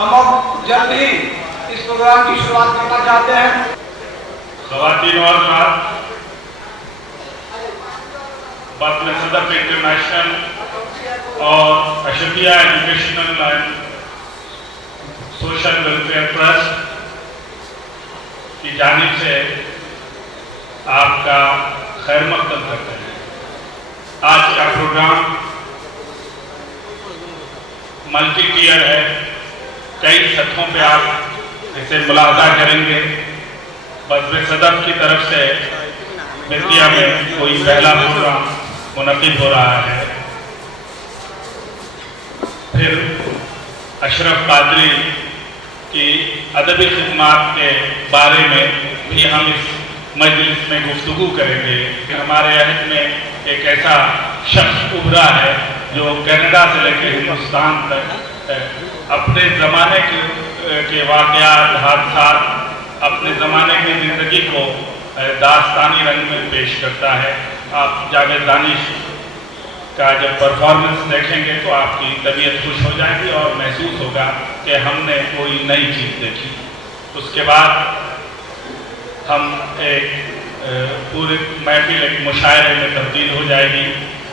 हम अब जल्द ही इस प्रोग्राम की शुरुआत करना चाहते हैं। ख़वातीन और मर्द, बज़्म सदफ़ इंटरनेशनल और Ashfiya educational and social welfare trust की जानिब से आपका खैर मक़दम करते हैं। आज का प्रोग्राम मल्टी टियर है, कई सतहों पे आप इसे मुलाज़ा करेंगे। बज़्म सदफ़ की तरफ से बेतिया में कोई पहला प्रोग्राम मुनक़िद हो रहा है। फिर अशरफ कादरी की अदबी खिदमात के बारे में भी हम इस मजलिस में गुफ्तगू करेंगे कि हमारे अहद में एक ऐसा शख्स उभरा है जो कनाडा से लेकर हिंदुस्तान तक अपने ज़माने के वाक़यात, हादसात, अपने ज़माने की ज़िंदगी को दास्तानी रंग में पेश करता है। आप जावेद दानिश का जब परफॉर्मेंस देखेंगे तो आपकी तबीयत खुश हो जाएगी और महसूस होगा कि हमने कोई नई चीज़ देखी। उसके बाद हम एक पूरी महफिल एक मुशायरे में तब्दील हो जाएगी।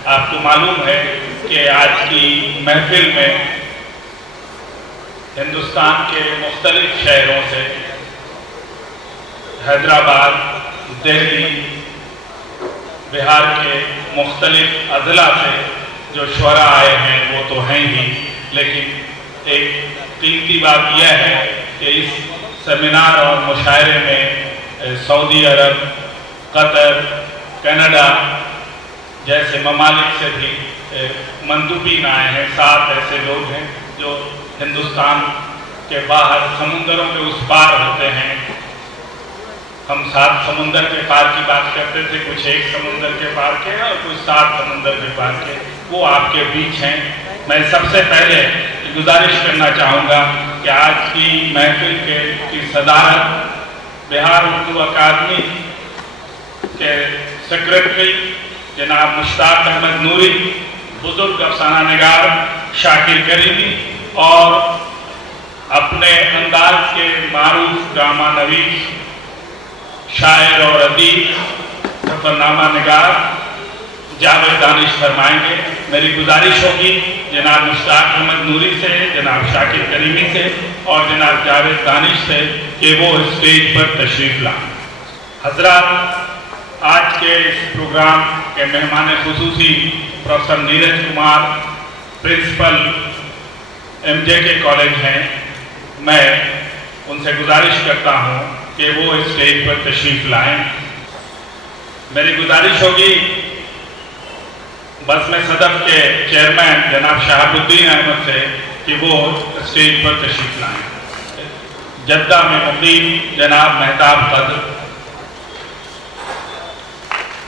आपको मालूम है कि आज की महफिल में हिंदुस्तान के मुख्तलिफ शहरों से, हैदराबाद, दिल्ली, बिहार के मुख्तलिफ अज़ला से जो शुअरा आए हैं वो तो हैं ही, लेकिन एक कीमती बात यह है कि इस सेमिनार और मुशायरे में सऊदी अरब, कतर, कनाडा जैसे ममालिक से भी मंदूबीन आए हैं। 7 ऐसे लोग हैं जो हिंदुस्तान के बाहर समुंदरों के उस पार होते हैं। हम 7 समुंदर के पार की बात करते थे, कुछ एक समुंदर के पार के और कुछ 7 समुंदर के पार के, वो आपके बीच हैं। मैं सबसे पहले गुजारिश करना चाहूँगा कि आज की महफिल की सदारत बिहार उर्दू अकादमी के सेक्रेटरी जनाब मुश्ताक अहमद नूरी, बुजुर्ग अफसाना निगार शाकिर करीमी और अपने अंदाज के मारूफ ड्रामा नवीस, शायर और अदीब, सफरनामा निगार जावेद दानिश फरमाएंगे। मेरी गुजारिश होगी जनाब मुश्ताक अहमद नूरी से, जनाब शाकिर करीमी से और जनाब जावेद दानिश से कि वो स्टेज पर तशरीफ़ लाएं। हज़रात, आज के इस प्रोग्राम के मेहमान खुसूसी professor Neeraj Kumar, principal MJK college हैं। मैं उनसे गुजारिश करता हूँ कि वो स्टेज पर तशरीफ़ लाएं। मेरी गुजारिश होगी बज़्म सदफ़ के चेयरमैन जनाब शहाबुद्दीन अहमद से कि वो स्टेज पर तशरीफ़ लाएं। जद्दा में मुक़ीम जनाब मेहताब कद्र,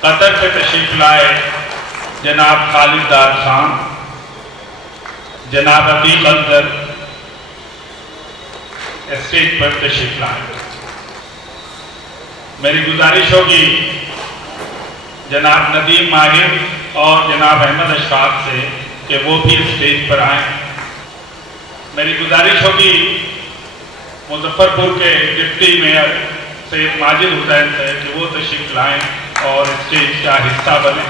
कतर से तशरीफ़ लाए जनाब खालिद दार खान, जनाब अतीक अंदर स्टेज पर तशरीफ़ लाएं। मेरी गुजारिश होगी जनाब नदीम माहिर और जनाब अहमद अशफाक से कि वो भी स्टेज पर आएँ। मेरी गुजारिश होगी मुजफ्फरपुर के डिप्टी मेयर सैयद माजिद हुसैन से कि वो तशरीफ़ लाएँ और स्टेज का हिस्सा बने।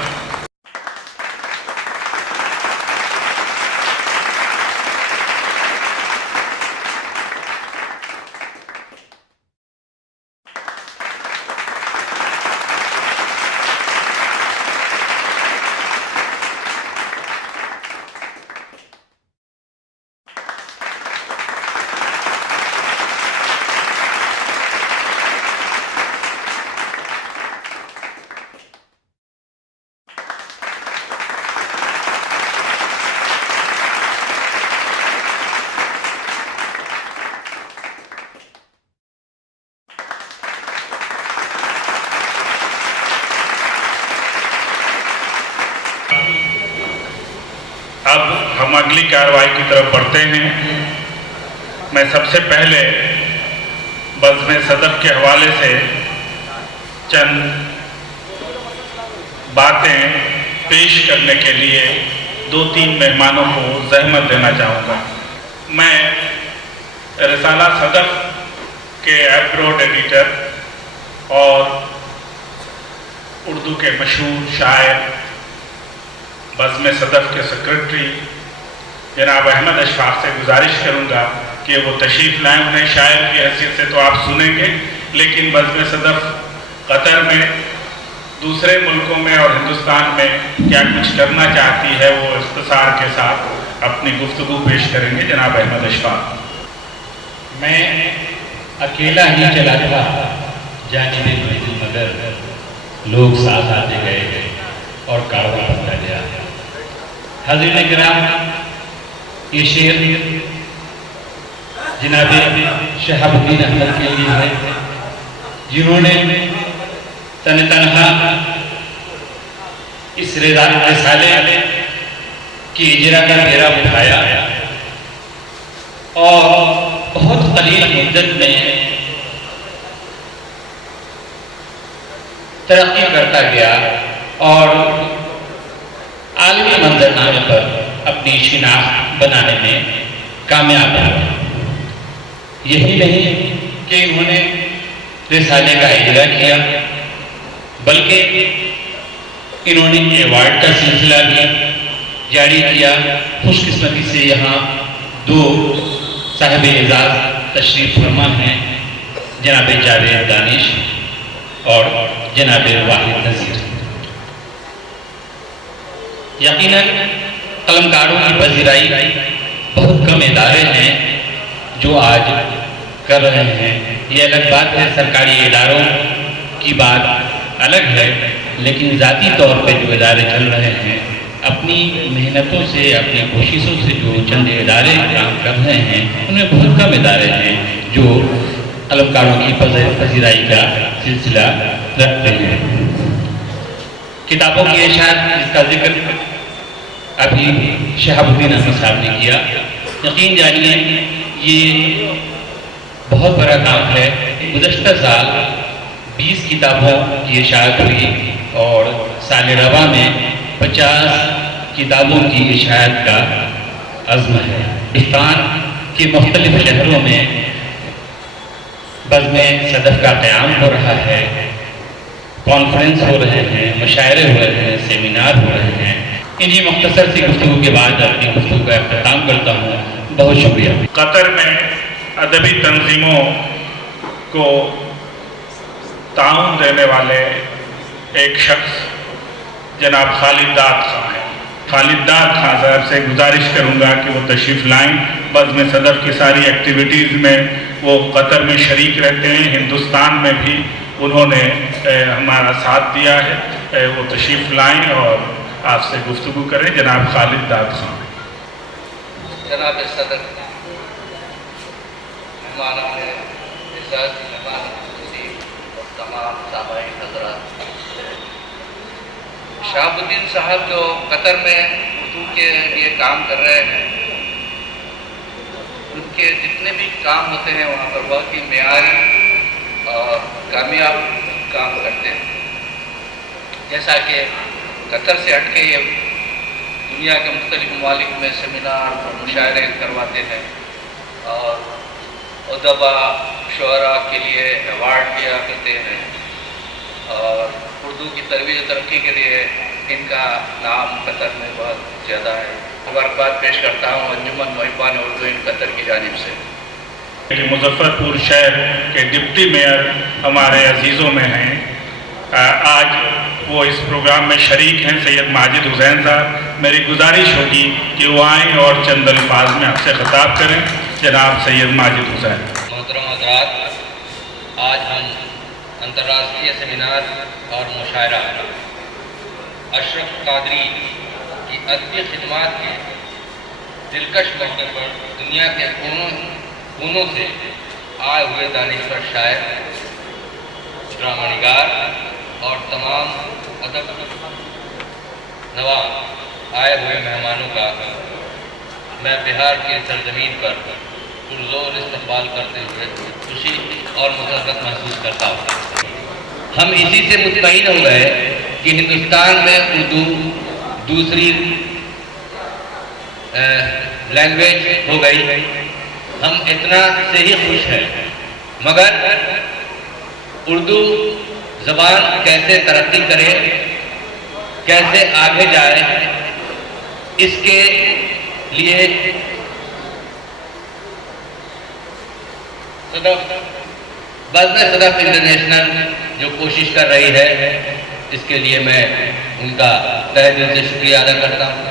अब हम अगली कार्रवाई की तरफ बढ़ते हैं। मैं सबसे पहले बज़्म सदफ़ के हवाले से चंद बातें पेश करने के लिए 2-3 मेहमानों को ज़हमत देना चाहूँगा। मैं रसाला सदफ के एब्रोड एडिटर और उर्दू के मशहूर शायर बज़्म सदफ के सेक्रेटरी जनाब अहमद अशफाक से गुजारिश करूँगा कि वो तशरीफ़ लाएँ। उन्हें शायर की हैसियत से तो आप सुनेंगे, लेकिन बज़्म सदफ कतर में, दूसरे मुल्कों में और हिंदुस्तान में क्या कुछ करना चाहती है, वो इख्तिसार के साथ अपनी गुफ्तगू पेश करेंगे। जनाब अहमद अशफाक। मैं अकेला ही चला था जानिबे बैतुल मगर, लोग साथ आते गए और कारवां बनता गया। हज़रात किराम, ये शेर जनाब शहाबुद्दीन अहमद के लिए है, जिन्होंने तन्हा इस रिसाले की इजरा का बेड़ा उठाया और बहुत कलील मुद्दत में तरक्की करता गया और आलमी मंजरनामे पर अपनी शिनाख्त बनाने में कामयाब हुआ। यही नहीं कि उन्होंने रिसाले का इजरा किया, बल्कि इन्होंने अवार्ड का सिलसिला भी जारी किया। खुशकिस्मती से यहाँ दो साहिब एजाज तशरीफ फरमा हैं, जनाब जावेद दानिश और जनाब वाहिद नज़ीर। यकीनन कलमकारों की पजीराई बहुत कम इदारे हैं जो आज कर रहे हैं। ये अलग बात है, सरकारी इदारों की बात अलग है, लेकिन ज़ाती तौर पे जो इदारे चल रहे हैं, अपनी मेहनतों से, अपनी कोशिशों से जो चंद इदारे काम कर रहे हैं, उनमें बहुत कम इदारे हैं जो कलमकारों की पजीराई का सिलसिला रखते हैं। किताबों की इशाअत जिसका जिक्र अभी शहाबुद्दीन अहमद साहब ने किया, यकीन जानिए ये बहुत बड़ा काम है। गुज़श्ता साल 20 किताबों की इशाअत हुई और साल रवा में 50 किताबों की इशाअत का अज़्म है। हिंदुस्तान के मुख्तलिफ शहरों में बज़्म सदफ का क़याम हो रहा है, कॉन्फ्रेंस हो रहे हैं, मुशायरे हो रहे हैं, सेमिनार हो रहे हैं। इन्हीं मुख्तसर सी गुफ्तगू के बाद अपनी गुफ्तगू का इख्तिताम करता हूँ। बहुत शुक्रिया। कतर में अदबी तंजीमों को ताउन देने वाले एक शख्स जनाब खालिद दाद खां हैं। खालिद दाद खां साहब से गुजारिश करूँगा कि वो तशरीफ़ लाएँ। बज़्म सदफ की सारी एक्टिविटीज़ में वो कतर में शरीक रहते हैं, हिंदुस्तान में भी उन्होंने हमारा साथ दिया है। वो तशरीफ़ लाएँ और आपसे गुफ्तगू करें। जनाब खालिद दाद खां। जनाब सदर मेहमानान इज़्ज़त, मेहमान और तमाम सामाईन हज़रात, शहाबुद्दीन साहब जो कतर में उर्दू के लिए काम कर रहे हैं, उनके जितने भी काम होते हैं वहाँ पर बहुत ही मेयारी और कामयाब काम करते हैं। जैसा कि कतर से हटके ये दुनिया के मुख्तलिफ ममालिक में सेमिनार और मुशायरे करवाते हैं और उदबा शुअरा के लिए अवार्ड दिया करते हैं और उर्दू की तरवीज तरक्की के लिए इनका नाम कतर में बहुत ज़्यादा है। मुबारकबाद पेश करता हूँ अंजुमन मुहिब्बान उर्दू इन कतर की जानिब से। मुजफ्फरपुर शहर के डिप्टी मेयर हमारे अजीज़ों में हैं, आज वो इस प्रोग्राम में शरीक हैं, सैयद माजिद हुसैन साहब। मेरी गुजारिश होगी कि वो आएँ और चंद अल्फाज में आपसे खिताब करें। जनाब सैयद माजिद हुसैन। मोहतरम हज़रात, आज हम अंतर्राष्ट्रीय सेमिनार और मुशायरा अशरफ कादरी की अदबी खिदमात के दिलकश मौके पर दुनिया के कोनों से आए हुए दानिश्वर शायर, ड्रामानिगार और तमाम अदब नवाब आए हुए मेहमानों का मैं बिहार की सरजमीन पर पुरजोर इस्तकबाल करते हुए खुशी और मुसरत महसूस करता हूँ। हम इसी से मुतमईन हो गए कि हिंदुस्तान में उर्दू दूसरी लैंग्वेज हो गई ہم اتنا سے ہی خوش ہیں، مگر اردو زبان کیسے ترقی کرے، کیسے آگے جائے، اس کے لیے صدف انٹرنیشنل جو کوشش کر رہی ہے، اس کے لیے میں ان کا تہہ دل سے شکریہ ادا کرتا ہوں۔